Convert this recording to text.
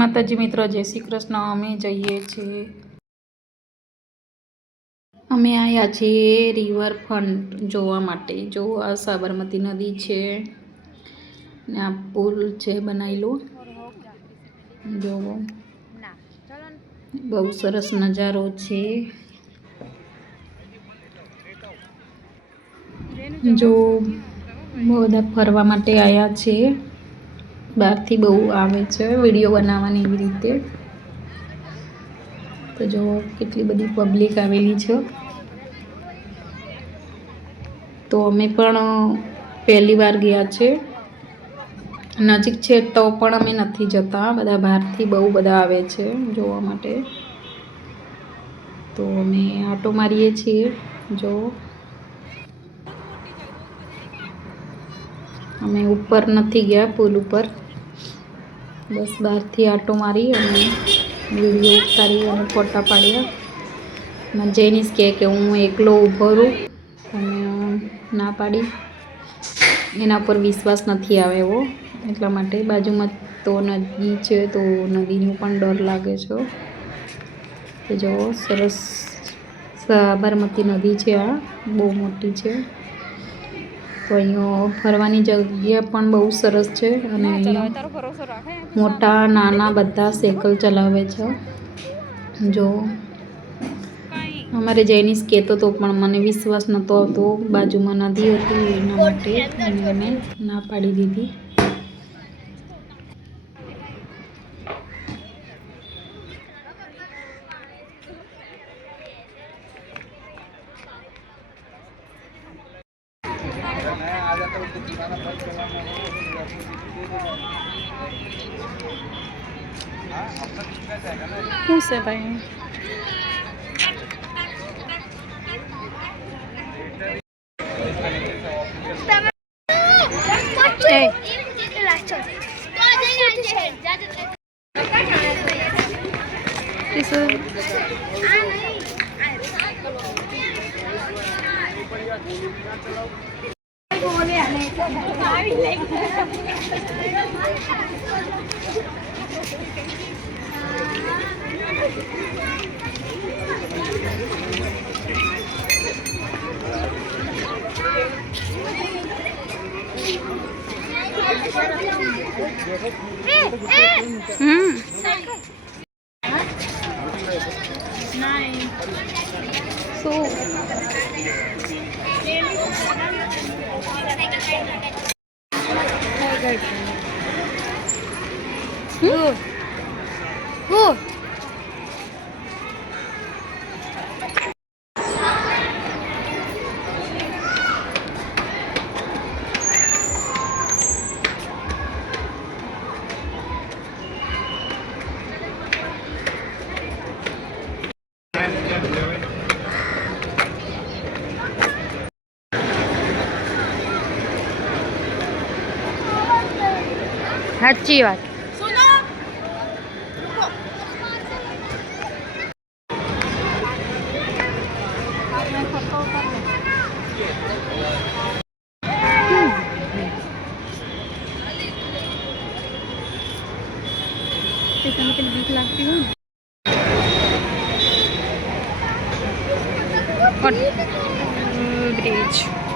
માતાજી મિત્રો, જય શ્રી કૃષ્ણ। અમે જઈએ છીએ, અમે આવ્યા છીએ રિવરફ્રન્ટ જોવા માટે। જો આ સાબરમતી નદી છે ને આ પુલ છે બનાવેલો। જો બહુ સરસ નજારો છે। જો બધા ફરવા માટે આવ્યા છે, બહારથી બહુ આવે છે વિડીયો બનાવવાની એવી રીતે। તો જો કેટલી બધી પબ્લિક આવેલી છે। તો અમે પણ પહેલી વાર ગયા છે। નજીક છે તો પણ અમે નથી જતા, બધા બહારથી બહુ બધા આવે છે જોવા માટે। તો અમે આટો મારીએ છીએ। જો અમે ઉપર નથી ગયા પુલ ઉપર, બસ બહારથી આટો મારી અને વિડીયો ઉતારી અને ફોટા પાડ્યા। અને જેનીસ કહે કે હું એકલો ઊભો રહું, અને ના પાડી, એના પર વિશ્વાસ નથી આવે એવો, એટલા માટે। બાજુમાં તો નદી છે તો નદીનો પણ ડર લાગે છે। તો જો સરસ સાબરમતી નદી છે, આ બહુ મોટી છે। તો અહીંયા ફરવાની જગ્યા પણ બહુ સરસ છે, અને અહીંયા મોટા નાના બધા સાયકલ ચલાવે છે। જો અમારે જૈનિશ કહેતો હતો પણ મને વિશ્વાસ નહોતો આવતો, બાજુમાં નદી હતી એના માટે અમે ના પાડી દીધી। શું છે ભાઈ? સાચી વાત। बीक लगती हूँ ब्रिज।